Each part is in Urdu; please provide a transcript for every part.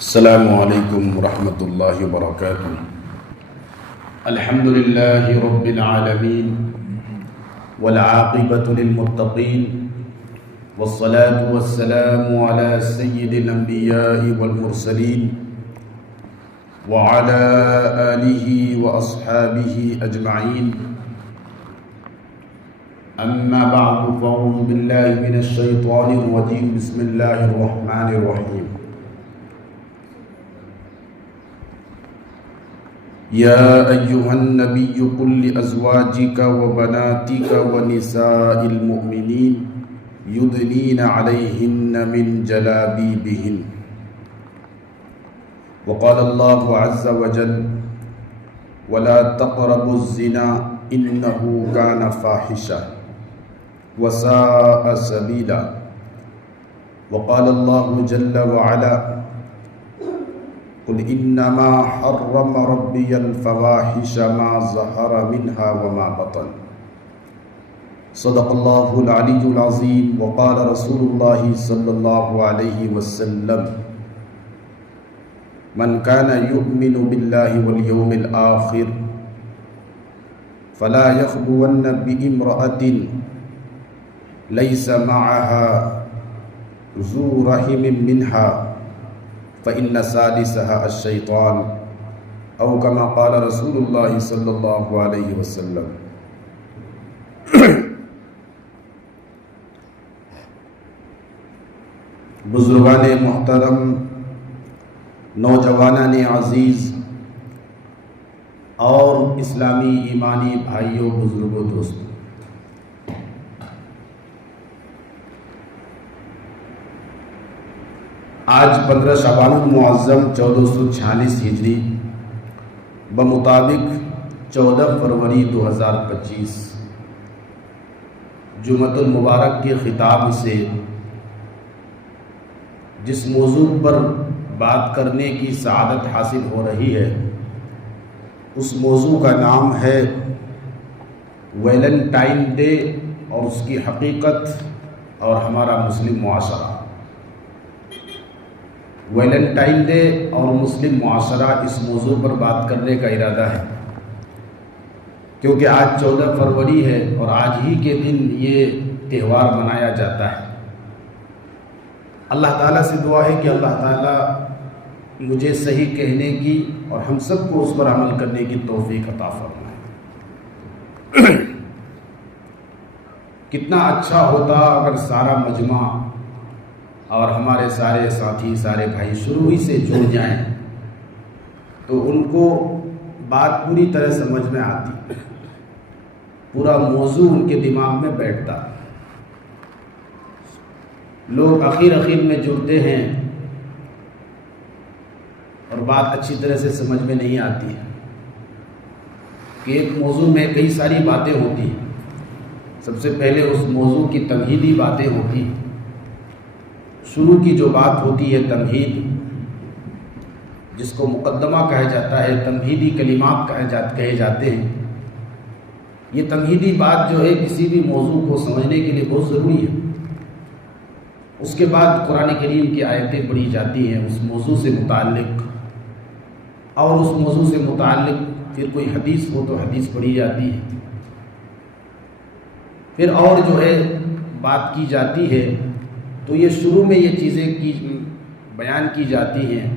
السلام علیکم ورحمۃ اللہ وبرکاتہ۔ الحمد للہ رب العالمین والعاقبۃ للمتقین والصلاة والسلام علی سید الانبیاء والمرسلین وعلی آلہ واصحابہ اجمعین، اما بعد فاعوذ باللہ من الشیطان الرجیم، بسم اللہ الرحمن الرحیم۔ یا ایہا النبی قل لازواجک وبناتک ونساء المؤمنین یدنین علیہن من جلابیبہن، وقال اللہ عز وجل ولا تقربوا الزنا انہ کان فاحشہ وساء سبیلا، وقال اللہ جل وعلا قل انما حرم ربی الفواحش ما ظہر منها وما بطن، صدق اللہ العلی العظیم، وقال رسول اللہ صلی اللہ علیہ وسلم من کان یؤمن باللہ والیوم الآخر فلا یخلون بامرأة لیس معها ذو رحم منها فإن ثالثها الشیطان، او کما قال رسول اللہ صلی اللہ علیہ وسلم۔ بزرگان محترم، نوجوانان عزیز اور اسلامی ایمانی بھائیوں، بزرگوں، دوستوں، آج 15 شعبان المعظم 1446 ہجری بمطابق 14 فروری 2025 جمعۃ المبارک کے خطاب سے جس موضوع پر بات کرنے کی سعادت حاصل ہو رہی ہے، اس موضوع کا نام ہے ویلنٹائن ڈے اور اس کی حقیقت اور ہمارا مسلم معاشرہ۔ ویلنٹائن ڈے اور مسلم معاشرہ، اس موضوع پر بات کرنے کا ارادہ ہے کیونکہ آج 14 فروری ہے اور آج ہی کے دن یہ تہوار منایا جاتا ہے۔ اللہ تعالیٰ سے دعا ہے کہ اللہ تعالیٰ مجھے صحیح کہنے کی اور ہم سب کو اس پر عمل کرنے کی توفیق عطا فرمائے۔ کتنا اچھا ہوتا اگر سارا مجمع اور ہمارے سارے ساتھی، سارے بھائی شروع ہی سے جڑ جائیں تو ان کو بات پوری طرح سمجھ میں آتی، پورا موضوع ان کے دماغ میں بیٹھتا۔ لوگ اخیر میں جڑتے ہیں اور بات اچھی طرح سے سمجھ میں نہیں آتی ہے کہ ایک موضوع میں کئی ساری باتیں ہوتی ہیں۔ سب سے پہلے اس موضوع کی تمہیدی باتیں ہوتی ہیں۔ شروع کی جو بات ہوتی ہے تمہید، جس کو مقدمہ کہا جاتا ہے، تمہیدی کلمات کہے جاتے ہیں۔ یہ تمہیدی بات جو ہے کسی بھی موضوع کو سمجھنے کے لیے بہت ضروری ہے۔ اس کے بعد قرآن کریم کی آیتیں پڑھی جاتی ہیں اس موضوع سے متعلق، اور اس موضوع سے متعلق پھر کوئی حدیث ہو تو حدیث پڑھی جاتی ہے، پھر اور جو ہے بات کی جاتی ہے۔ تو یہ شروع میں یہ چیزیں بیان کی جاتی ہیں،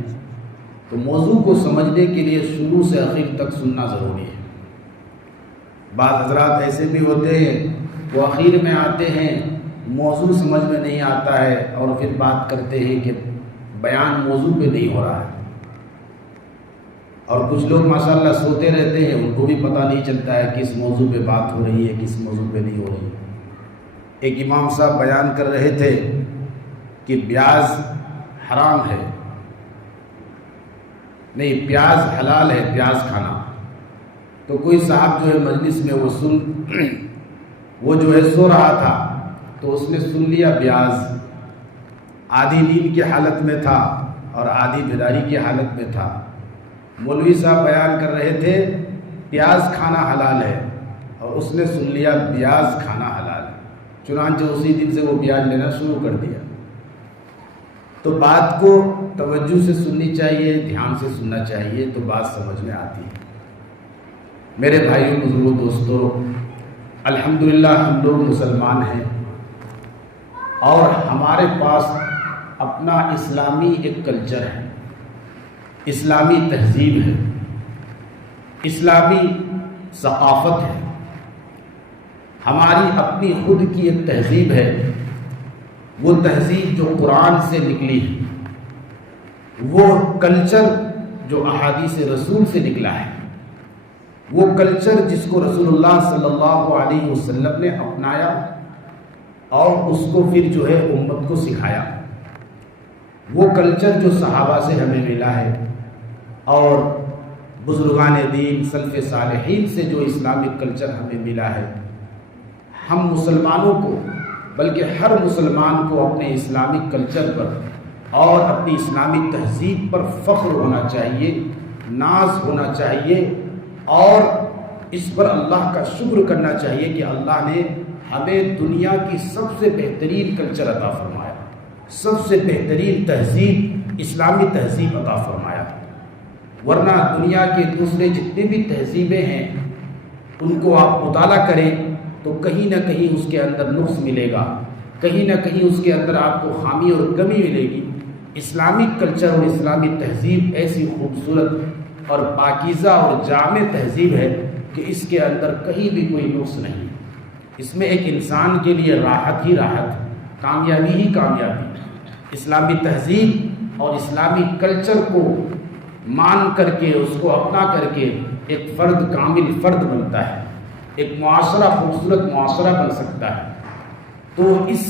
تو موضوع کو سمجھنے کے لیے شروع سے آخر تک سننا ضروری ہے۔ بعض حضرات ایسے بھی ہوتے ہیں وہ آخر میں آتے ہیں، موضوع سمجھ میں نہیں آتا ہے اور پھر بات کرتے ہیں کہ بیان موضوع پہ نہیں ہو رہا ہے، اور کچھ لوگ ماشاءاللہ سوتے رہتے ہیں، ان کو بھی پتہ نہیں چلتا ہے کس موضوع پہ بات ہو رہی ہے، کس موضوع پہ نہیں ہو رہی ہے۔ ایک امام صاحب بیان کر رہے تھے کہ پیاز حرام ہے، نہیں پیاز حلال ہے، پیاز کھانا۔ تو کوئی صاحب جو ہے مجلس میں وہ جو ہے سو رہا تھا، تو اس نے سن لیا پیاز، آدھی نیند کی حالت میں تھا اور آدھی بیداری کی حالت میں تھا۔ مولوی صاحب بیان کر رہے تھے پیاز کھانا حلال ہے، اور اس نے سن لیا پیاز کھانا حلال ہے، چنانچہ اسی دن سے وہ پیاز لینا شروع کر دیا۔ تو بات کو توجہ سے سننی چاہیے، دھیان سے سننا چاہیے، تو بات سمجھ میں آتی ہے۔ میرے بھائیوں، بزرگوں، دوستوں، الحمدللہ ہم لوگ مسلمان ہیں اور ہمارے پاس اپنا اسلامی ایک کلچر ہے، اسلامی تہذیب ہے، اسلامی ثقافت ہے، ہماری اپنی خود کی ایک تہذیب ہے۔ وہ تہذیب جو قرآن سے نکلی ہے، وہ کلچر جو احادیث رسول سے نکلا ہے، وہ کلچر جس کو رسول اللہ صلی اللہ علیہ وسلم نے اپنایا اور اس کو پھر جو ہے امت کو سکھایا، وہ کلچر جو صحابہ سے ہمیں ملا ہے اور بزرگان دین سلف صالحین سے جو اسلامک کلچر ہمیں ملا ہے، ہم مسلمانوں کو، بلکہ ہر مسلمان کو اپنے اسلامک کلچر پر اور اپنی اسلامی تہذیب پر فخر ہونا چاہیے، ناز ہونا چاہیے اور اس پر اللہ کا شکر کرنا چاہیے کہ اللہ نے ہمیں دنیا کی سب سے بہترین کلچر عطا فرمایا، سب سے بہترین تہذیب، اسلامی تہذیب عطا فرمایا۔ ورنہ دنیا کے دوسرے جتنے بھی تہذیبیں ہیں ان کو آپ مطالعہ کریں تو کہیں نہ کہیں اس کے اندر نقص ملے گا، کہیں نہ کہیں اس کے اندر آپ کو خامی اور کمی ملے گی۔ اسلامک کلچر اور اسلامی تہذیب ایسی خوبصورت اور پاکیزہ اور جامع تہذیب ہے کہ اس کے اندر کہیں بھی کوئی نقص نہیں، اس میں ایک انسان کے لیے راحت ہی راحت، کامیابی ہی کامیابی۔ اسلامی تہذیب اور اسلامی کلچر کو مان کر کے، اس کو اپنا کر کے ایک فرد کامل فرد بنتا ہے، ایک معاشرہ خوبصورت معاشرہ بن سکتا ہے۔ تو اس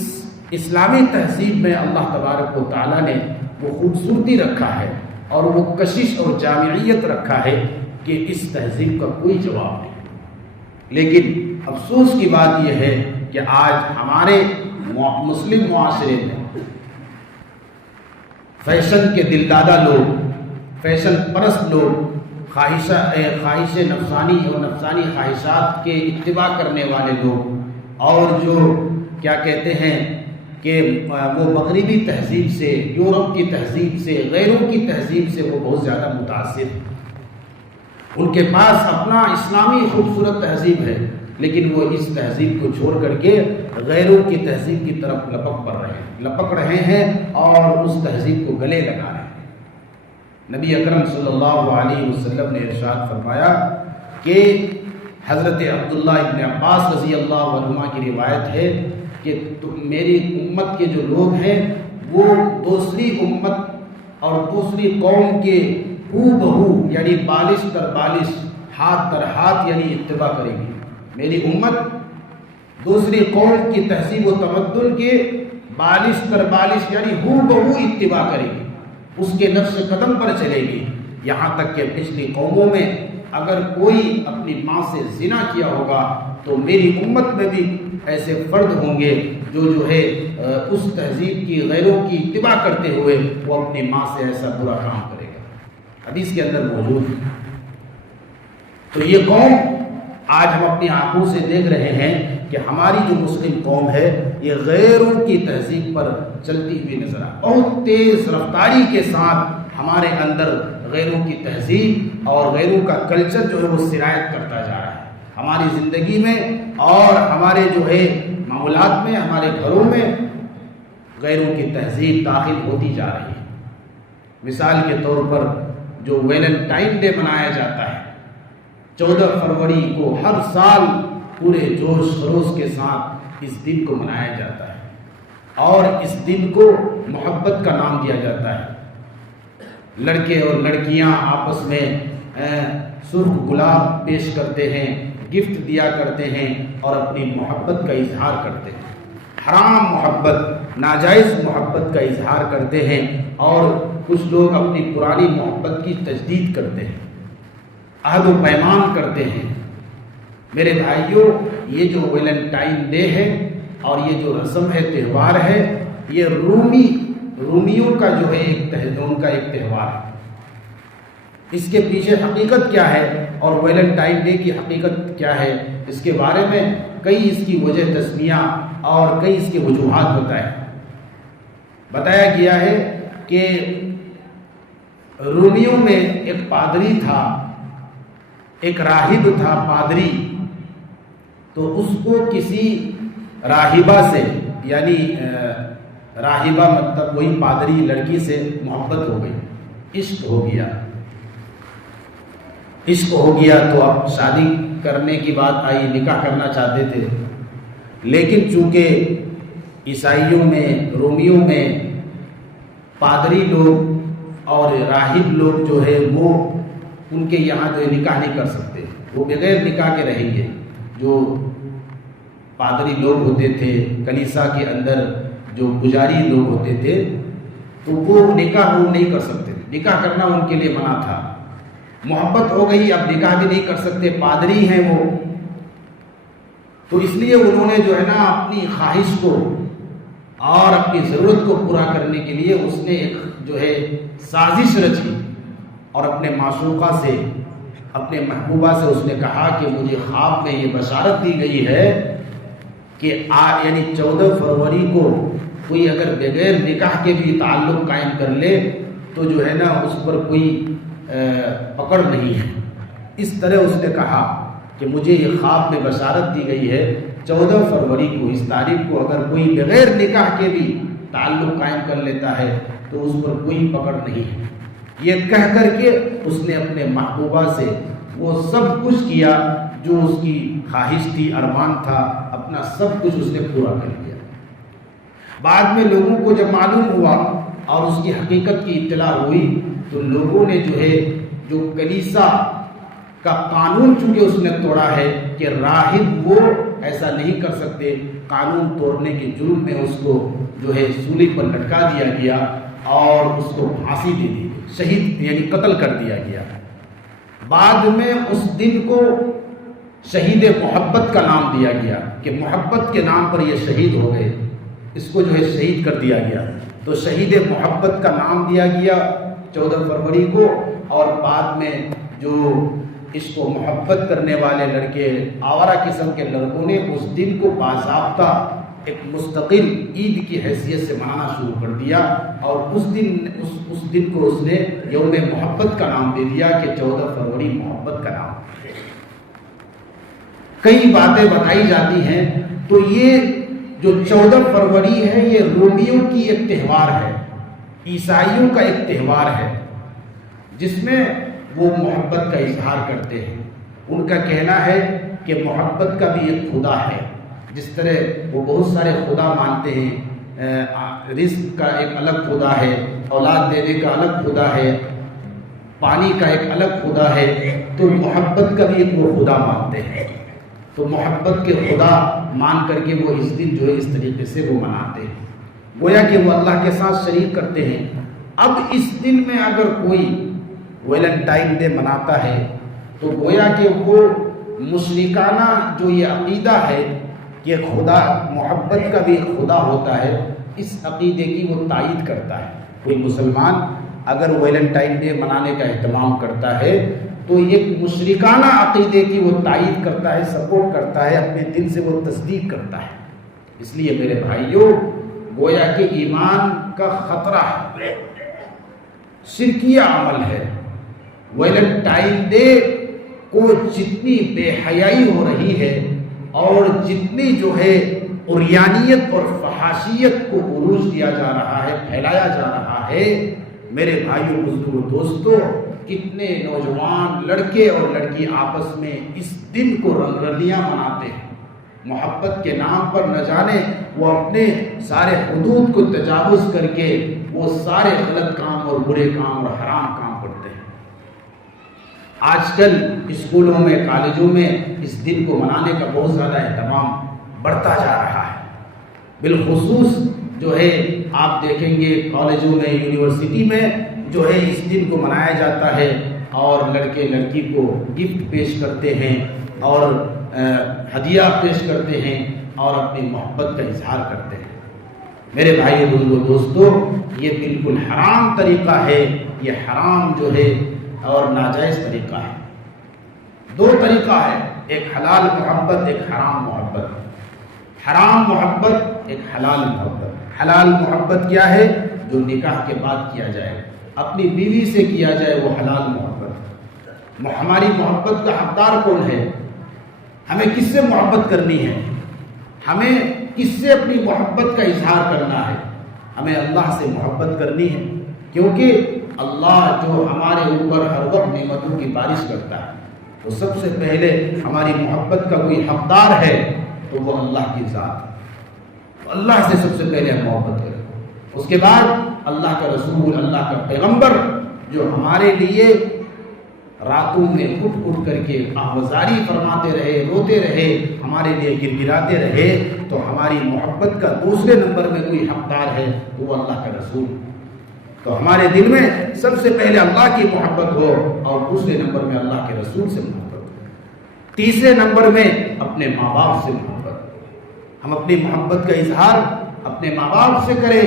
اسلامی تہذیب میں اللہ تبارک و تعالیٰ نے وہ خوبصورتی رکھا ہے اور وہ کشش اور جامعیت رکھا ہے کہ اس تہذیب کا کوئی جواب نہیں۔ لیکن افسوس کی بات یہ ہے کہ آج ہمارے مسلم معاشرے میں فیشن کے دلدادہ لوگ، فیشن پرست لوگ، خواہش نفسانی اور نفسانی خواہشات کے اتباع کرنے والے لوگ، اور جو کیا کہتے ہیں کہ وہ مغربی تہذیب سے، یورپ کی تہذیب سے، غیروں کی تہذیب سے وہ بہت زیادہ متاثر ہیں۔ ان کے پاس اپنا اسلامی خوبصورت تہذیب ہے، لیکن وہ اس تہذیب کو چھوڑ کر کے غیروں کی تہذیب کی طرف لپک رہے ہیں اور اس تہذیب کو گلے لگا رہے ہیں۔ نبی اکرم صلی اللہ علیہ وسلم نے ارشاد فرمایا کہ حضرت عبداللہ ابن عباس رضی اللہ عنہما کی روایت ہے کہ میری امت کے جو لوگ ہیں وہ دوسری امت اور دوسری قوم کے ہو بہو یعنی بالش در بالش، ہاتھ در ہاتھ یعنی اتباع کرے گی۔ میری امت دوسری قوم کی تہذیب و تمدن کے بالش در بالش یعنی ہو بہو اتباع کرے گی، اس کے نقش قدم پر چلے گی، یہاں تک کہ پچھلی قوموں میں اگر کوئی اپنی ماں سے زنا کیا ہوگا تو میری امت میں بھی ایسے فرد ہوں گے جو ہے اس تہذیب کی غیروں کی اتباع کرتے ہوئے وہ اپنی ماں سے ایسا برا کام کرے گا۔ حدیث کے اندر موجود ہے۔ تو یہ قوم آج ہم اپنی آنکھوں سے دیکھ رہے ہیں کہ ہماری جو مسلم قوم ہے یہ غیروں کی تہذیب پر چلتی ہوئی نظر آتی، بہت تیز رفتاری کے ساتھ ہمارے اندر غیروں کی تہذیب اور غیروں کا کلچر جو ہے وہ سرایت کرتا جا رہا ہے ہماری زندگی میں، اور ہمارے جو ہے معاملات میں، ہمارے گھروں میں غیروں کی تہذیب داخل ہوتی جا رہی ہے۔ مثال کے طور پر جو ویلنٹائن ڈے منایا جاتا ہے 14 فروری کو، ہر سال پورے جوش خروش کے ساتھ اس دن کو منایا جاتا ہے اور اس دن کو محبت کا نام دیا جاتا ہے۔ لڑکے اور لڑکیاں آپس میں سرخ گلاب پیش کرتے ہیں، گفٹ دیا کرتے ہیں اور اپنی محبت کا اظہار کرتے ہیں، حرام محبت، ناجائز محبت کا اظہار کرتے ہیں، اور کچھ لوگ اپنی پرانی محبت کی تجدید کرتے ہیں، عہد و پیمان کرتے ہیں۔ میرے بھائیوں، یہ جو ویلنٹائن ڈے ہے اور یہ جو رسم ہے، تہوار ہے، یہ رومیوں کا جو ہے ان کا ایک تہوار ہے۔ اس کے پیچھے حقیقت کیا ہے اور ویلنٹائن ڈے کی حقیقت کیا ہے، اس کے بارے میں کئی اس کی وجہ تسمیہ اور کئی اس کی وجوہات بتایا گیا ہے کہ رومیوں میں ایک پادری تھا، ایک راہب تھا پادری، تو اس کو کسی راہبہ سے، یعنی راہبہ مطلب وہی پادری لڑکی سے محبت ہو گئی، عشق ہو گیا۔ عشق ہو گیا تو اب شادی کرنے کی بات آئی، نکاح کرنا چاہتے تھے، لیکن چونکہ عیسائیوں میں، رومیوں میں پادری لوگ اور راہب لوگ جو ہے وہ ان کے یہاں جو ہے نکاح نہیں کر سکتے، وہ بغیر نکاح کے رہیں گے۔ جو پادری لوگ ہوتے تھے، کلیسا کے اندر جو پجاری لوگ ہوتے تھے، تو وہ نکاح وہ نہیں کر سکتے تھے، نکاح کرنا ان کے لیے منع تھا۔ محبت ہو گئی، اب نکاح بھی نہیں کر سکتے، پادری ہیں وہ، تو اس لیے انہوں نے جو ہے نا اپنی خواہش کو اور اپنی ضرورت کو پورا کرنے کے لیے اس نے ایک جو ہے سازش رچی، اور اپنے معشوقہ سے، اپنے محبوبہ سے اس نے کہا کہ مجھے خواب میں یہ بشارت دی گئی ہے کہ یعنی 14 فروری کو کوئی اگر بغیر نکاح کے بھی تعلق قائم کر لے تو جو ہے نا اس پر کوئی پکڑ نہیں ہے۔ اس طرح اس نے کہا کہ مجھے یہ خواب میں بشارت دی گئی ہے 14 فروری کو، اس تاریخ کو اگر کوئی بغیر نکاح کے بھی تعلق قائم کر لیتا ہے تو اس پر کوئی پکڑ نہیں ہے۔ یہ کہہ کر کے اس نے اپنے محبوبہ سے وہ سب کچھ کیا جو اس کی خواہش تھی، ارمان تھا، اپنا سب کچھ اس نے پورا کر لیا۔ بعد میں لوگوں کو جب معلوم ہوا اور اس کی حقیقت کی اطلاع ہوئی تو لوگوں نے جو ہے جو کلیسا کا قانون چونکہ اس نے توڑا ہے کہ راہب وہ ایسا نہیں کر سکتے، قانون توڑنے کے جرم میں اس کو جو ہے سولی پر لٹکا دیا گیا اور اس کو پھانسی دے دی، شہید یعنی قتل کر دیا گیا۔ بعد میں اس دن کو شہید محبت کا نام دیا گیا کہ محبت کے نام پر یہ شہید ہو گئے، اس کو جو ہے شہید کر دیا گیا، تو شہید محبت کا نام دیا گیا 14 فروری کو۔ اور بعد میں جو اس کو محبت کرنے والے لڑکے، آوارہ قسم کے لڑکوں نے اس دن کو باضابطہ ایک مستقل عید کی حیثیت سے منانا شروع کر دیا، اور اس دن کو اس نے یوم محبت کا نام دے دیا کہ 14 فروری محبت کا نام۔ کئی باتیں بتائی جاتی ہیں، تو یہ جو 14 فروری ہے یہ رومیوں کی ایک تہوار ہے، عیسائیوں کا ایک تہوار ہے، جس میں وہ محبت کا اظہار کرتے ہیں۔ ان کا کہنا ہے کہ محبت کا بھی ایک خدا ہے، جس طرح وہ بہت سارے خدا مانتے ہیں، رزق کا ایک الگ خدا ہے، اولاد دینے کا الگ خدا ہے، پانی کا ایک الگ خدا ہے، تو محبت کا بھی ایک وہ خدا مانتے ہیں۔ تو محبت کے خدا مان کر کے وہ اس دن جو ہے اس طریقے سے وہ مناتے ہیں، گویا کہ وہ اللہ کے ساتھ شریک کرتے ہیں۔ اب اس دن میں اگر کوئی ویلنٹائن ڈے مناتا ہے تو گویا کہ وہ مشرکانہ جو یہ عقیدہ ہے کہ خدا، محبت کا بھی ایک خدا ہوتا ہے، اس عقیدے کی وہ تائید کرتا ہے۔ کوئی مسلمان اگر ویلنٹائن ڈے منانے کا اہتمام کرتا ہے تو ایک مشرکانہ عقیدے کی وہ تائید کرتا ہے، سپورٹ کرتا ہے، اپنے دل سے وہ تصدیق کرتا ہے۔ اس لیے میرے بھائیوں، گویا کہ ایمان کا خطرہ ہے، شرکیہ عمل ہے۔ ویلنٹائن ڈے کو جتنی بے حیائی ہو رہی ہے اور جتنی جو ہے عریانیت اور فحاشیت کو عروج دیا جا رہا ہے، پھیلایا جا رہا ہے، میرے بھائیوں، بزرگوں، دوستوں، کتنے نوجوان لڑکے اور لڑکی آپس میں اس دن کو رنگ رلیاں مناتے ہیں، محبت کے نام پر نہ جانے وہ اپنے سارے حدود کو تجاوز کر کے وہ سارے غلط کام اور برے کام اور حرام کام کرتے ہیں۔ آج کل اسکولوں میں، کالجوں میں اس دن کو منانے کا بہت زیادہ اہتمام بڑھتا جا رہا ہے۔ بالخصوص جو ہے آپ دیکھیں گے کالجوں میں، یونیورسٹی میں جو ہے اس دن کو منایا جاتا ہے، اور لڑکے لڑکی کو گفٹ پیش کرتے ہیں اور ہدیہ پیش کرتے ہیں اور اپنی محبت کا اظہار کرتے ہیں۔ میرے بھائی بزرگوں، دوستوں، یہ بالکل حرام طریقہ ہے، یہ حرام جو ہے اور ناجائز طریقہ ہے۔ دو طریقہ ہے، ایک حلال محبت، ایک حرام محبت۔ حرام محبت، ایک حلال محبت۔ حلال محبت کیا ہے؟ جو نکاح کے بعد کیا جائے، اپنی بیوی سے کیا جائے وہ حلال محبت۔ ہماری محبت کا حقدار کون ہے؟ ہمیں کس سے محبت کرنی ہے؟ ہمیں کس سے اپنی محبت کا اظہار کرنا ہے؟ ہمیں اللہ سے محبت کرنی ہے، کیونکہ اللہ جو ہمارے اوپر ہر وقت نعمتوں کی بارش کرتا ہے، تو سب سے پہلے ہماری محبت کا کوئی حقدار ہے تو وہ اللہ کی ذات ہے۔ اللہ سے سب سے پہلے ہم محبت کریں، اس کے بعد اللہ کا رسول، اللہ کا پیغمبر جو ہمارے لیے راتوں میں اٹھ اٹھ کر کے آہوازاری فرماتے رہے، روتے رہے، ہمارے لیے گڑگڑاتے رہے، تو ہماری محبت کا دوسرے نمبر میں کوئی حقدار ہے تو وہ اللہ کا رسول۔ تو ہمارے دل میں سب سے پہلے اللہ کی محبت ہو، اور دوسرے نمبر میں اللہ کے رسول سے محبت ہو، تیسرے نمبر میں اپنے ماں باپ سے محبت۔ ہم اپنی محبت کا اظہار اپنے ماں باپ سے کریں،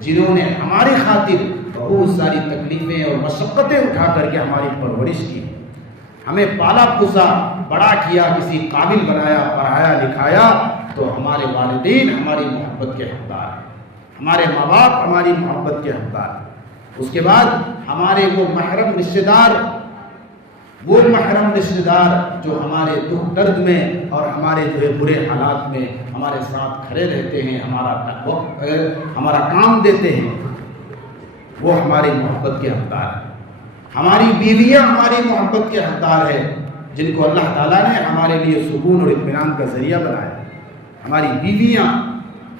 جنہوں نے ہماری خاطر بہت ساری تکلیفیں اور مشقتیں اٹھا کر کے ہماری پرورش کی، ہمیں پالا پوسا، بڑا کیا، کسی قابل بنایا، پڑھایا لکھایا، تو ہمارے والدین ہماری محبت کے حقدار ہیں، ہمارے ماں باپ ہماری محبت کے حقدار ہیں۔ اس کے بعد ہمارے وہ محرم رشتہ دار جو ہمارے دکھ درد میں اور ہمارے جو ہے برے حالات میں ہمارے ساتھ کھڑے رہتے ہیں، ہمارا کام دیتے ہیں، وہ ہماری محبت کے حقدار ہیں۔ ہماری بیویاں ہماری محبت کے حقدار ہیں، جن کو اللہ تعالیٰ نے ہمارے لیے سکون اور اطمینان کا ذریعہ بنایا۔ ہماری بیویاں،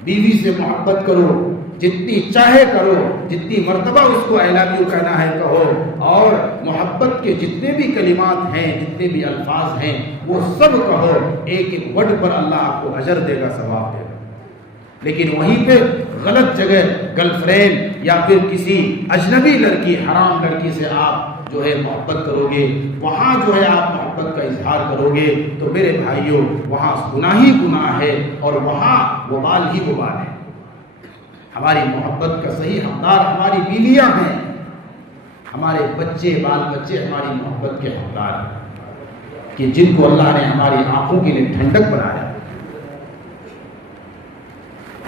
بیوی سے محبت کرو، جتنی چاہے کرو، جتنی مرتبہ اس کو I love you کہنا ہے کہو، اور محبت کے جتنے بھی کلمات ہیں، جتنے بھی الفاظ ہیں، وہ سب کہو، ایک ایک ورڈ پر اللہ آپ کو اجر دے گا، ثواب دے گا۔ لیکن وہیں پہ غلط جگہ گرل فرینڈ یا پھر کسی اجنبی لڑکی، حرام لڑکی سے آپ جو ہے محبت کرو گے، وہاں جو ہے آپ محبت کا اظہار کرو گے، تو میرے بھائیوں وہاں گناہ ہی گناہ ہے، اور وہاں وبال ہی وبال ہے۔ ہماری محبت کا صحیح حقدار ہماری بیویاں ہیں، ہمارے بچے، بال بچے ہماری محبت کے حقدار ہیں، کہ جن کو اللہ نے ہماری آنکھوں کے لیے ٹھنڈک بنایا۔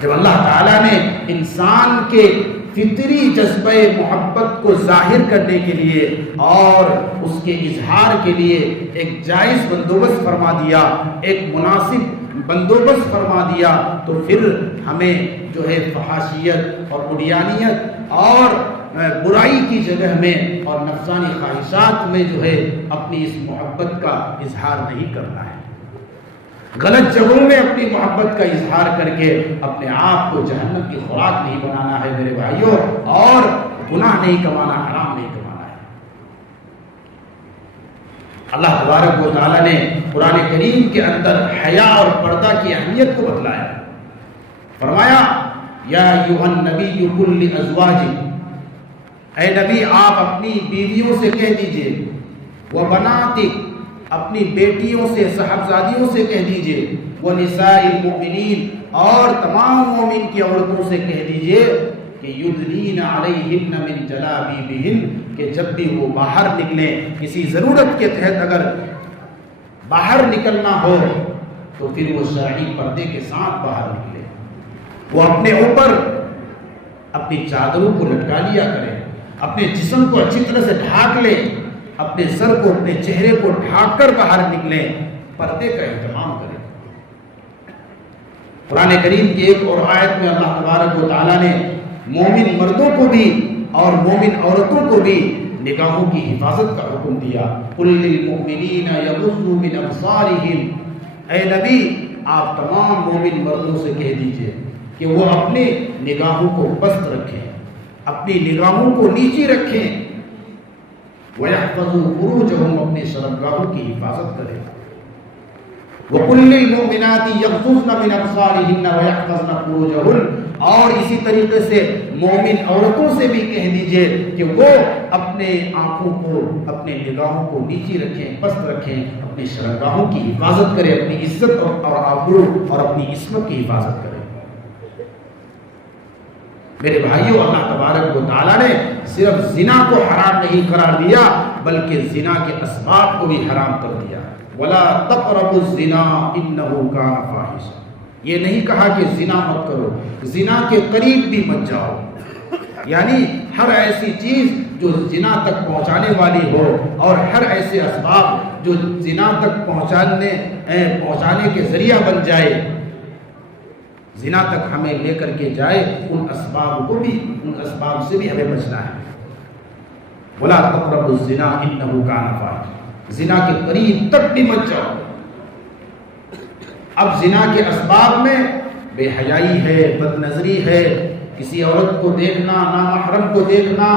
جب اللہ تعالیٰ نے انسان کے فطری جذبہ محبت کو ظاہر کرنے کے لیے اور اس کے اظہار کے لیے ایک جائز بندوبست فرما دیا، ایک مناسب بندوبست فرما دیا، تو پھر ہمیں جو ہے فحاشیت اور عریانیت اور برائی کی جگہ میں اور نفسانی خواہشات میں جو ہے اپنی اس محبت کا اظہار نہیں کرنا ہے۔ غلط جگہوں میں اپنی محبت کا اظہار کر کے اپنے آپ کو جہنم کی خوراک نہیں بنانا ہے میرے بھائیوں، اور گناہ نہیں کمانا، حرام نہیں کمانا ہے۔ اللہ تبارک و تعالیٰ نے قرآن کریم کے اندر حیا اور پردہ کی اہمیت کو بتلایا، فرمایا یا ایھا النبی قل لازواجک، اے نبی آپ اپنی بیویوں سے کہہ دیجئے، وبناتک اپنی بیٹیوں سے، صاحبزادیوں سے کہہ دیجئے، ونساء المؤمنین اور تمام مومن کی عورتوں سے کہہ دیجئے کہ یدنین علیہن من جلابیبہن، کہ جب بھی وہ باہر نکلیں، کسی ضرورت کے تحت اگر باہر نکلنا ہو تو پھر وہ شرعی پردے کے ساتھ باہر نکلے، وہ اپنے اوپر اپنی چادروں کو لٹکا لیا کریں، اپنے جسم کو اچھی طرح سے ڈھانک لیں، اپنے سر کو، اپنے چہرے کو ڈھانک کر باہر نکلیں، پردے کا اہتمام کریں۔ قرآن کریم کی ایک اور آیت میں اللہ تبارک و تعالیٰ نے مومن مردوں کو بھی اور مومن عورتوں کو بھی نگاہوں کی حفاظت کا حکم دیا، قل للمؤمنین یغضوا من ابصارہم، اے نبی آپ تمام مومن مردوں سے کہہ دیجئے کہ وہ اپنی نگاہوں کو پست رکھیں، اپنی نگاہوں کو نیچی رکھیں، وَيَحْفَظُوا فُرُوجَهُمْ اپنی شرمگاہوں کی حفاظت کریں، وَقُلْ لِلْمُؤْمِنَاتِ يَغْضُضْنَ مِنْ أَبْصَارِهِنَّ وَيَحْفَظْنَ فُرُوجَهُنَّ، اور اسی طریقے سے مومن عورتوں سے بھی کہہ دیجئے کہ وہ اپنے آنکھوں کو، اپنے نگاہوں کو نیچی رکھیں، پست رکھیں، اپنی شرمگاہوں کی حفاظت کریں، اپنی عزت اور آبرو اور اپنی عصمت کی حفاظت کریں۔ میرے بھائیوں اللہ تبارک و تعالیٰ نے صرف زنا کو حرام نہیں قرار دیا بلکہ زنا کے اسباب کو بھی حرام کر دیا، وَلَا تَقْرَبُوا الزِّنَا إِنَّهُ كَانَ فَاحِشًا، یہ نہیں کہا کہ زنا مت کرو، زنا کے قریب بھی مت جاؤ، یعنی ہر ایسی چیز جو زنا تک پہنچانے والی ہو اور ہر ایسے اسباب جو زنا تک پہنچانے کے ذریعہ بن جائے، زنا تک ہمیں لے کر کے جائے، ان اسباب سے بھی ہمیں بچنا ہے۔ وَلَا تَقْرَبُوا الزِّنَا إِنَّهُ كَانَ فَاحِشًا، زنا کے قریب تک بھی مت جاؤ۔ اب زنا کے اسباب میں بے حیائی ہے، بد نظری ہے، کسی عورت کو دیکھنا، نامحرم کو دیکھنا،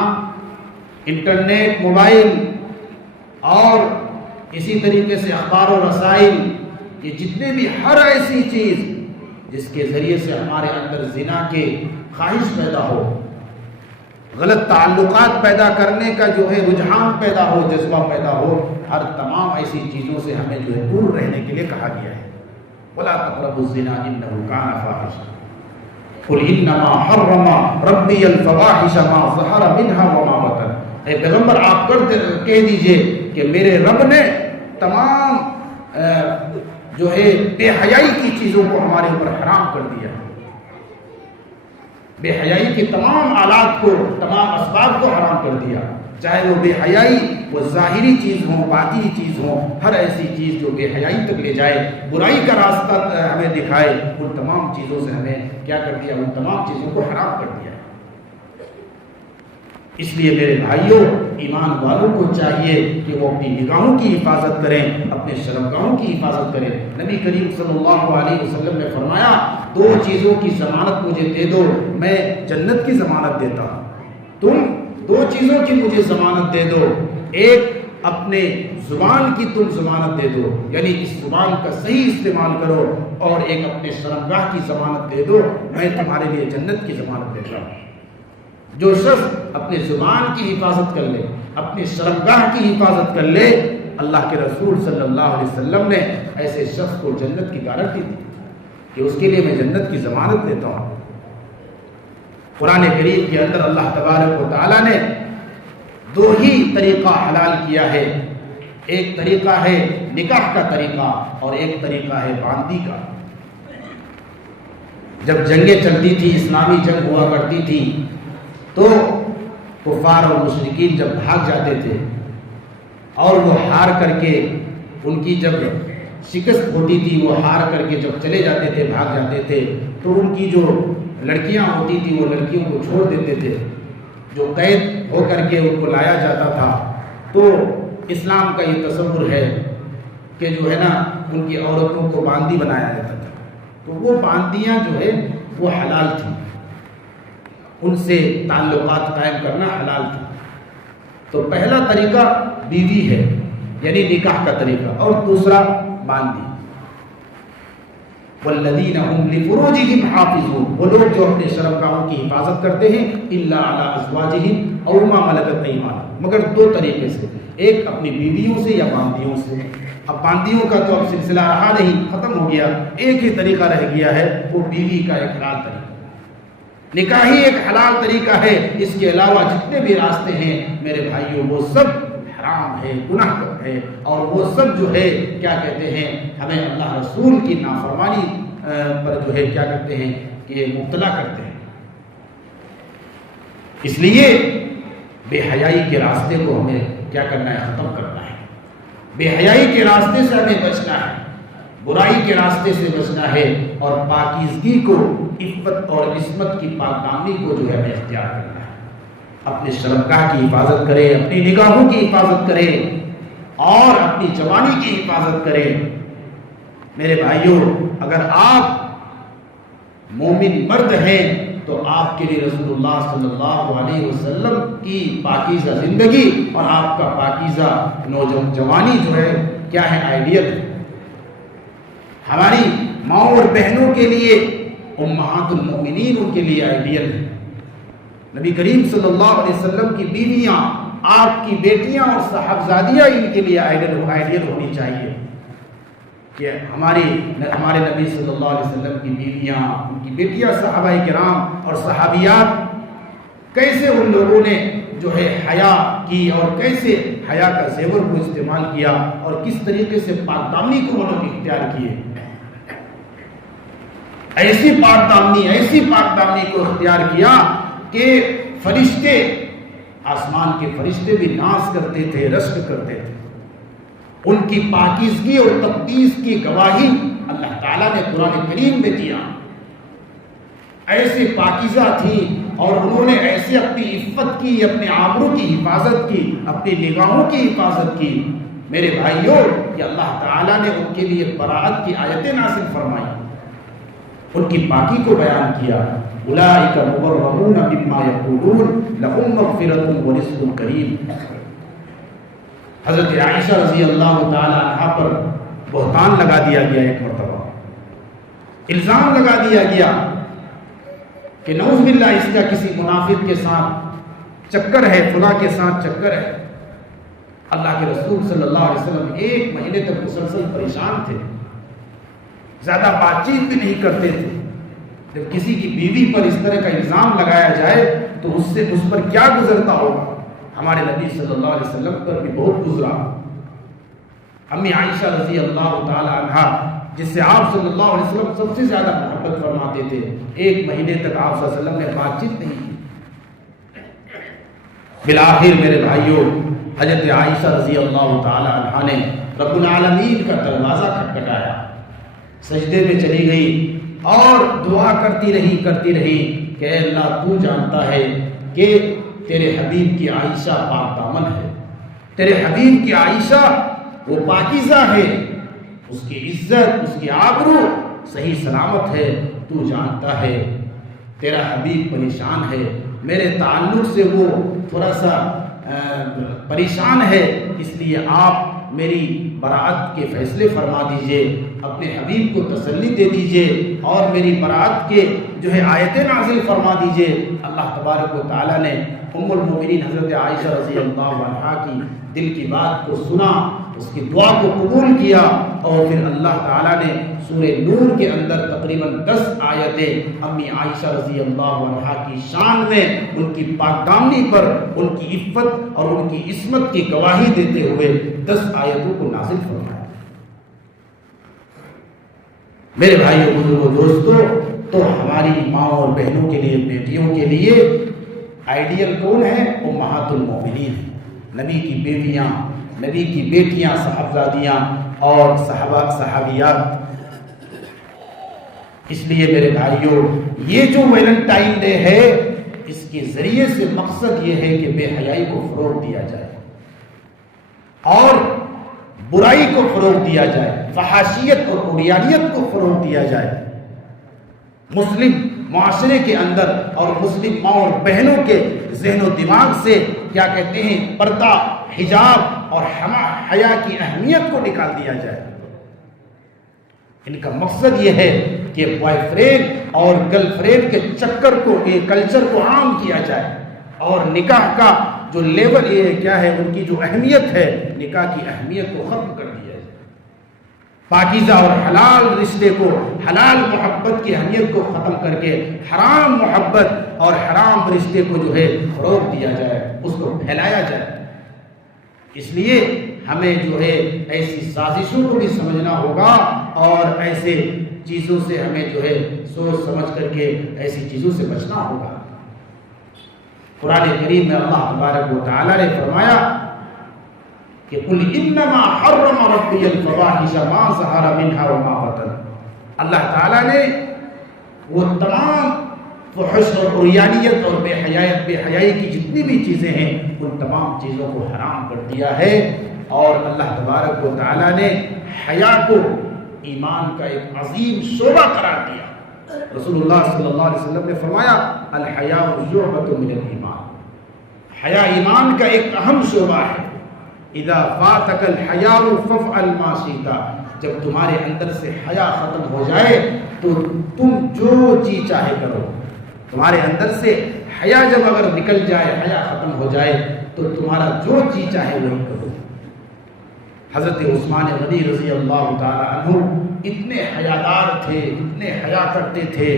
انٹرنیٹ، موبائل اور اسی طریقے سے اخبار و رسائل، یہ جتنے بھی ہر ایسی چیز جس کے ذریعے سے ہمارے اندر زنا کے خواہش پیدا ہو، غلط تعلقات پیدا کرنے کا جو ہے رجحان پیدا ہو، جذبہ پیدا ہو، ہر تمام ایسی چیزوں سے ہمیں جو ہے دور رہنے کے لیے کہا گیا ہے۔ وَلَا تَقْرَبُوا الزِّنَا إِنَّهُ كَانَ فَاحِشًا قُلْ إِنَّمَا حَرَّمَ رَبِّيَ الْفَوَاحِشَ مَا ظَهَرَ مِنْهَا وَمَا بَطَنَ، اے پیغمبر آپ کہہ دیجئے کہ میرے رب نے تمام جو ہے بے حیائی کی چیزوں کو ہمارے اوپر حرام کر دیا، بے حیائی کے تمام آلات کو، تمام اسباب کو حرام کر دیا، چاہے وہ بے حیائی وہ ظاہری چیز ہو، باطنی چیز ہو، ہر ایسی چیز جو بے حیائی تک لے جائے، برائی کا راستہ ہمیں دکھائے، ان تمام چیزوں سے ہمیں کیا کر دیا، ان تمام چیزوں کو حرام کر دیا۔ اس لیے میرے بھائیوں، ایمان والوں کو چاہیے کہ وہ اپنی نگاہوں کی حفاظت کریں، اپنے شرمگاہوں کی حفاظت کریں۔ نبی کریم صلی اللہ علیہ وسلم نے فرمایا، دو چیزوں کی ضمانت مجھے دے دو، میں جنت کی ضمانت دیتا ہوں۔ تم دو چیزوں کی مجھے ضمانت دے دو، ایک اپنے زبان کی تم ضمانت دے دو، یعنی اس زبان کا صحیح استعمال کرو، اور ایک اپنے شرمگاہ کی ضمانت دے دو، میں تمہارے لیے جنت کی ضمانت دیتا ہوں۔ جو شخص اپنے زبان کی حفاظت کر لے، اپنے شرمگاہ کی حفاظت کر لے، اللہ کے رسول صلی اللہ علیہ وسلم نے ایسے شخص کو جنت کی گارنٹی دی کہ اس کے لیے میں جنت کی ضمانت دیتا ہوں۔ قرآن کریم کے اندر اللہ تبارک و تعالیٰ نے دو ہی طریقہ حلال کیا ہے، ایک طریقہ ہے نکاح کا طریقہ اور ایک طریقہ ہے باندی کا۔ جب جنگیں چلتی تھی، اسلامی جنگ ہوا کرتی تھی، تو کفار اور مشرکین جب بھاگ جاتے تھے اور وہ ہار کر کے، ان کی جب شکست ہوتی تھی، وہ ہار کر کے جب چلے جاتے تھے، بھاگ جاتے تھے، تو ان کی جو لڑکیاں ہوتی تھی وہ لڑکیوں کو چھوڑ دیتے تھے، جو قید ہو کر کے ان کو لایا جاتا تھا۔ تو اسلام کا یہ تصور ہے کہ جو ہے نا ان کی عورتوں کو باندی بنایا جاتا تھا، تو وہ باندیاں جو ہے وہ حلال تھیں، ان سے تعلقات قائم کرنا حلال تھا۔ تو پہلا طریقہ بیوی ہے، یعنی نکاح کا طریقہ، اور دوسرا باندی۔ والذین هم لفروجہم حافظون، وہ لوگ جو اپنے شرمگاہوں کی حفاظت کرتے ہیں، الا علی ازواجہم او ما ملکت ایمانہم، مگر دو طریقے سے، ایک اپنی بیویوں سے یا باندیوں سے۔ اب باندیوں کا تو اب سلسلہ رہا نہیں، ختم ہو گیا، ایک ہی طریقہ رہ گیا ہے، وہ بیوی کا ایک حلال طریقہ۔ نکاح ہی ایک حلال طریقہ ہے، اس کے علاوہ جتنے بھی راستے ہیں میرے بھائیوں وہ سب حرام ہے، گناہ ہے، اور وہ سب جو ہے کیا کہتے ہیں، ہمیں اللہ رسول کی نافرمانی پر جو ہے کیا کرتے ہیں کہ مبتلا کرتے ہیں۔ اس لیے بے حیائی کے راستے کو ہمیں کیا کرنا ہے، ختم کرنا ہے۔ بے حیائی کے راستے سے ہمیں بچنا ہے، برائی کے راستے سے بچنا ہے، اور پاکیزگی کو، عفت اور عصمت کی پاک دامنی کو جو ہے ہمیں اختیار کرنا ہے۔ اپنے شرمگاہ کی حفاظت کریں، اپنی نگاہوں کی حفاظت کریں، اور اپنی جوانی کی حفاظت کریں۔ میرے بھائیوں، اگر آپ مومن مرد ہیں تو آپ کے لیے رسول اللہ صلی اللہ علیہ وسلم کی پاکیزہ زندگی اور آپ کا پاکیزہ نوجوانی جو ہے کیا ہے، آئیڈیل ہے۔ ہماری ماؤں اور بہنوں کے لیے امہات المؤمنین ان کے لیے آئیڈیل ہے۔ نبی کریم صلی اللہ علیہ وسلم کی بیویاں، آپ کی بیٹیاں اور صاحبزادیاں ان کے لیے آئیڈیل ہونی چاہیے کہ ہمارے نبی صلی اللہ علیہ وسلم کی بیویاں، ان کی بیٹیاں، صحابہ کرام اور صحابیات، کیسے ان لوگوں نے جو ہے حیا کی اور کیسے حیا کا زیور کو استعمال کیا اور کس طریقے سے پاک دامنی کو انہوں نے اختیار کیے۔ ایسی پاک دامنی کو اختیار کیا کہ فرشتے، آسمان کے فرشتے بھی ناز کرتے تھے، رشک کرتے تھے. ان کی پاکیزگی اور تقدیس کی گواہی اللہ تعالیٰ نے قرآن کریم میں دیا. ایسے پاکیزہ تھی اور انہوں نے ایسے اپنی عفت کی، اپنے آبرو کی حفاظت کی، اپنی نگاہوں کی حفاظت کی. میرے بھائیوں، کہ اللہ تعالیٰ نے ان کے لیے براءت کی آیتیں نازل فرمائی، ان کی پاکی کو بیان کیا. اولئک مبرؤون مما یقولون لهم مغفرۃ ورزق کریم. حضرت عائشہ رضی اللہ تعالی عنہا پر بہتان لگا دیا گیا، ایک مرتبہ الزام لگا دیا گیا کہ نعوذ باللہ اس کا کسی منافق کے ساتھ چکر ہے، فلاں کے ساتھ چکر ہے. اللہ کے رسول صلی اللہ علیہ وسلم 1 مہینے تک مسلسل پریشان تھے، زیادہ بات چیت بھی نہیں کرتے تھے. جب کسی کی بیوی پر اس طرح کا الزام لگایا جائے تو اس پر کیا گزرتا ہوگا. ہمارے نبی صلی اللہ علیہ وسلم پر بھی بہت گزرا. امی عائشہ رضی اللہ تعالی عنہا، جس سے آپ صلی اللہ علیہ وسلم سب سے زیادہ محبت فرماتے تھے، 1 مہینے تک آپ صلی اللہ علیہ وسلم نے بات چیت نہیں کی. بالآخر میرے بھائیوں، حضرت عائشہ رضی اللہ تعالی عنہا نے رب العالمین کا دروازہ کھٹکھٹایا، سجدے میں چلی گئی اور دعا کرتی رہی کہ اے اللہ، تو جانتا ہے کہ تیرے حبیب کی عائشہ پاک دامن ہے، تیرے حبیب کی عائشہ وہ پاکیزہ ہے، اس کی عزت، اس کی آبرو صحیح سلامت ہے. تو جانتا ہے تیرا حبیب پریشان ہے، میرے تعلق سے وہ تھوڑا سا پریشان ہے، اس لیے آپ میری براءت کے فیصلے فرما دیجئے، اپنے حبیب کو تسلی دے دیجئے اور میری براءت کے جو ہے آیتیں نازل فرما دیجئے. اللہ تبارک و تعالیٰ نے ام المؤمنین حضرت عائشہ رضی اللہ عنہا کی دل کی بات کو سنا، اس کی دعا کو قبول کیا، اور پھر اللہ تعالیٰ نے سورہ نور کے اندر تقریباً 10 آیتیں امی عائشہ رضی اللہ عنہا کی شان میں، ان کی پاک دامنی پر، ان کی عفت اور ان کی عصمت کی گواہی دیتے ہوئے 10 آیتوں کو نازل فرمایا. میرے بھائیوں، بزرگوں، دوستوں، تو ہماری ماں اور بہنوں کے لیے، بیٹیوں کے لیے آئیڈیل کون ہے؟ امہات المومنین، نبی کی بیٹیاں، نبی کی بیٹیاں، صحابزادیاں اور صحابیات. اس لیے میرے بھائیوں، یہ جو ویلنٹائن ڈے ہے، اس کے ذریعے سے مقصد یہ ہے کہ بے حیائی کو فروغ دیا جائے اور برائی کو فروغ دیا جائے، فحاشیت اور عریانیت کو فروغ دیا جائے. مسلم معاشرے کے اندر اور مسلم ماں اور بہنوں کے ذہن و دماغ سے کیا کہتے ہیں، پردہ، حجاب اور حیا کی اہمیت کو نکال دیا جائے. ان کا مقصد یہ ہے کہ بوائے فرینڈ اور گرل فرینڈ کے چکر کو، یہ کلچر کو عام کیا جائے اور نکاح کا جو لیول یہ کیا ہے، ان کی جو اہمیت ہے، نکاح کی اہمیت کو ختم کر دیا جائے. پاکیزہ اور حلال رشتے کو، حلال محبت کی اہمیت کو ختم کر کے حرام محبت اور حرام رشتے کو جو ہے فروغ دیا جائے، اس کو پھیلایا جائے. اس لیے ہمیں جو ہے ایسی سازشوں کو بھی سمجھنا ہوگا اور ایسے چیزوں سے ہمیں جو ہے سوچ سمجھ کر کے ایسی چیزوں سے بچنا ہوگا. قرآن کریم میں اللہ تبارک و تعالیٰ نے فرمایا کہ قل انما حرم ربی الفواحش ما ظہر منها وما بطن. اللہ تعالیٰ نے وہ تمام فحش اور عریانیت اور بے حیائی کی جتنی بھی چیزیں ہیں، ان تمام چیزوں کو حرام کر دیا ہے. اور اللہ تبارک و تعالیٰ نے حیا کو ایمان کا ایک عظیم شعبہ قرار دیا. رسول اللہ صلی اللہ علیہ وسلم نے فرمایا الحیاء شعبۃ من الایمان. حیا ایمان کا ایک اہم شعبہ ہے. اذا فاتک الحیاء فافعل ما شئت. جب تمہارے اندر سے حیا ختم ہو جائے تو تم جو چیز چاہے کرو. تمہارے اندر سے حیا جب اگر نکل جائے، حیا ختم ہو جائے تو تمہارا جو چیز چاہے وہی کرو. حضرت عثمان غنی رضی اللہ تعالی عنہ اتنے حیادار تھے، اتنے حیا کرتے تھے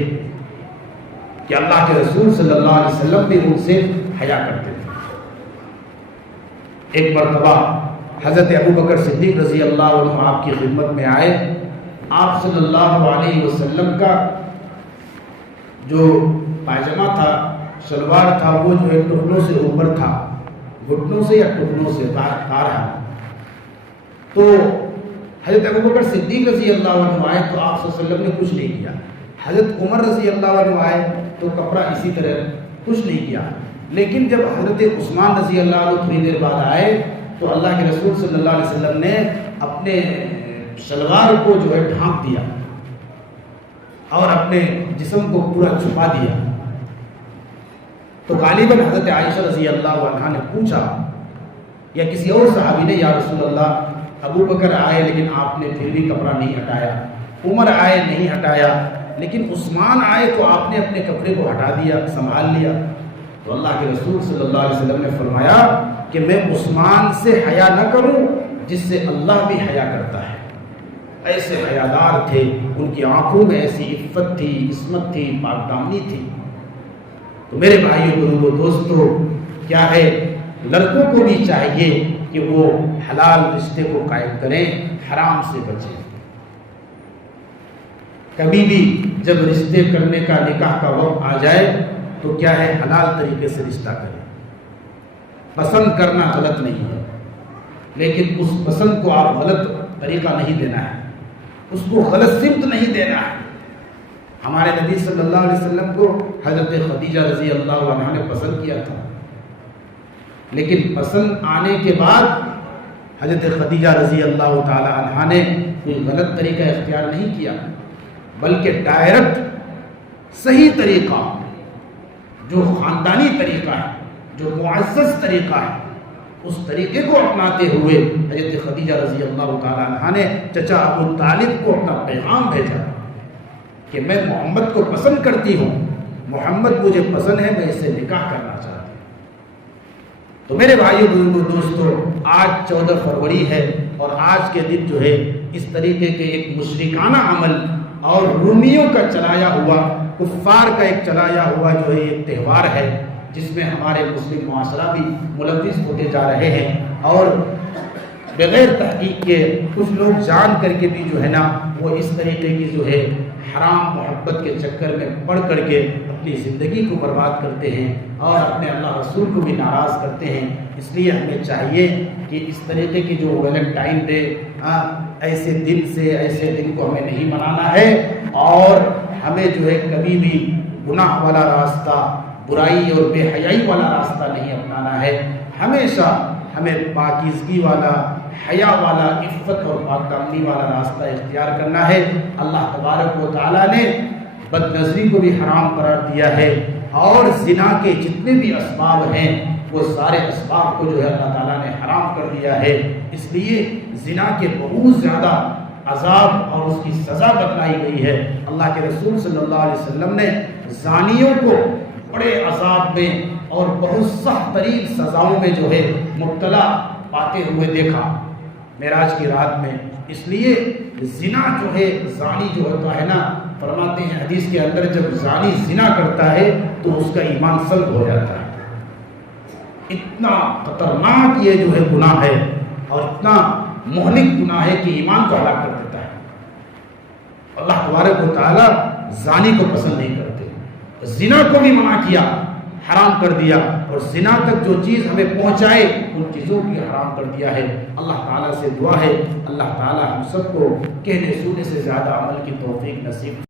کہ اللہ کے رسول صلی اللہ علیہ وسلم بھی ان سے حیا کرتے تھے. ایک مرتبہ حضرت ابوبکر صدیق رضی اللہ عنہ آپ کی خدمت میں آئے. آپ صلی اللہ علیہ وسلم کا جو پائجامہ تھا شلوار تھا وہ جو ہے ٹکنوں سے اوپر تھا، گھٹنوں سے یا ٹکنوں سے باہر آ رہا۔ تو حضرت ابوبکر صدیق رضی اللہ عنہ آئے تو آپ صلی اللہ علیہ وسلم نے کچھ نہیں کیا، حضرت عمر رضی اللہ عنہ آئے تو کپڑا اسی طرح کچھ نہیں کیا، لیکن جب حضرت عثمان رضی اللہ عنہ تھوڑی دیر بعد آئے تو اللہ کے رسول صلی اللہ علیہ وسلم نے اپنے شلوار کو جو ہے ڈھانپ دیا اور اپنے جسم کو پورا چھپا دیا۔ تو غالباً حضرت عائشہ رضی اللہ عنہا نے پوچھا یا کسی اور صحابی نے، یا رسول اللہ ابو بکر آئے لیکن آپ نے پھر بھی کپڑا نہیں ہٹایا، عمر آئے نہیں ہٹایا، لیکن عثمان آئے تو آپ نے اپنے کپڑے کو ہٹا دیا، سنبھال لیا۔ تو اللہ کے رسول صلی اللہ علیہ وسلم نے فرمایا کہ میں عثمان سے حیا نہ کروں جس سے اللہ بھی حیا کرتا ہے۔ ایسے حیادار تھے، ان کی آنکھوں میں ایسی عفت تھی، عصمت تھی، پاک دامنی تھی۔ تو میرے بھائیوں بزرگوں دوستو، کیا ہے لڑکوں کو بھی چاہیے کہ وہ حلال رشتے کو قائم کریں، حرام سے بچیں۔ کبھی بھی جب رشتے کرنے کا، نکاح کا وقت آ جائے تو کیا ہے حلال طریقے سے رشتہ کریں۔ پسند کرنا غلط نہیں ہے، لیکن اس پسند کو آپ غلط طریقہ نہیں دینا ہے، اس کو غلط سمت نہیں دینا ہے۔ ہمارے نبی صلی اللہ علیہ وسلم کو حضرت خدیجہ رضی اللہ عنہا نے پسند کیا تھا، لیکن پسند آنے کے بعد حضرت خدیجہ رضی اللہ تعالی عنہا نے کوئی غلط طریقہ اختیار نہیں کیا، بلکہ ڈائریکٹ صحیح طریقہ، جو خاندانی طریقہ ہے، جو معزز طریقہ ہے، اس طریقے کو اپناتے ہوئے حضرت خدیجہ رضی اللہ تعالی عنہا نے چچا ابو طالب کو اپنا پیغام بھیجا کہ میں محمد کو پسند کرتی ہوں، محمد مجھے پسند ہے، میں اس سے نکاح کرنا چاہتی ہوں۔ تو میرے بھائیو بزرگوں دوستو، آج 14 فروری ہے اور آج کے دن جو ہے اس طریقے کے ایک مشرکانہ عمل اور رومیوں کا چلایا ہوا، کفار کا ایک چلایا ہوا جو ہے ایک تہوار ہے، جس میں ہمارے مسلم معاشرہ بھی ملوث ہوتے جا رہے ہیں، اور بغیر تحقیق کے کچھ لوگ جان کر کے بھی جو ہے نا وہ اس طریقے کی جو ہے حرام محبت کے چکر میں پڑ کر کے اپنی زندگی کو برباد کرتے ہیں اور اپنے اللہ رسول کو بھی ناراض کرتے ہیں۔ اس لیے ہمیں چاہیے کہ اس طریقے کی جو ویلنٹائن ڈے، ایسے دن کو ہمیں نہیں منانا ہے، اور ہمیں جو ہے کبھی بھی گناہ والا راستہ، برائی اور بے حیائی والا راستہ نہیں اپنانا ہے۔ ہمیشہ ہمیں پاکیزگی والا، حیا والا، عفت اور پاک دامنی والا راستہ اختیار کرنا ہے۔ اللہ تبارک و تعالیٰ نے بد نظری کو بھی حرام قرار دیا ہے، اور زنا کے جتنے بھی اسباب ہیں وہ سارے اسباب کو جو ہے اللہ تعالیٰ نے حرام کر دیا ہے۔ اس لیے زنا کے بہت زیادہ عذاب اور اس کی سزا بتلائی گئی ہے۔ اللہ کے رسول صلی اللہ علیہ وسلم نے زانیوں کو بڑے عذاب میں اور بہت سخت ترین سزاؤں میں جو ہے مبتلا پاتے ہوئے دیکھا معراج کی رات میں۔ اس لیے زنا جو ہے، زانی جو ہوتا ہے نا، فرماتے ہیں حدیث کے اندر جب زانی زنا کرتا ہے تو اس کا ایمان سلب ہو جاتا ہے۔ اتنا خطرناک یہ جو ہے گناہ ہے، اور اتنا مہلک گناہ ہے کہ ایمان کو ہلاک کر دیتا ہے۔ اللہ تبارک و تعالیٰ زانی کو پسند نہیں کرتے، زنا کو بھی منع کیا، حرام کر دیا، اور زنا تک جو چیز ہمیں پہنچائے ان چیزوں کی حرام کر دیا ہے۔ اللہ تعالیٰ سے دعا ہے اللہ تعالیٰ ہم سب کو کہنے سننے سے زیادہ عمل کی توفیق نصیب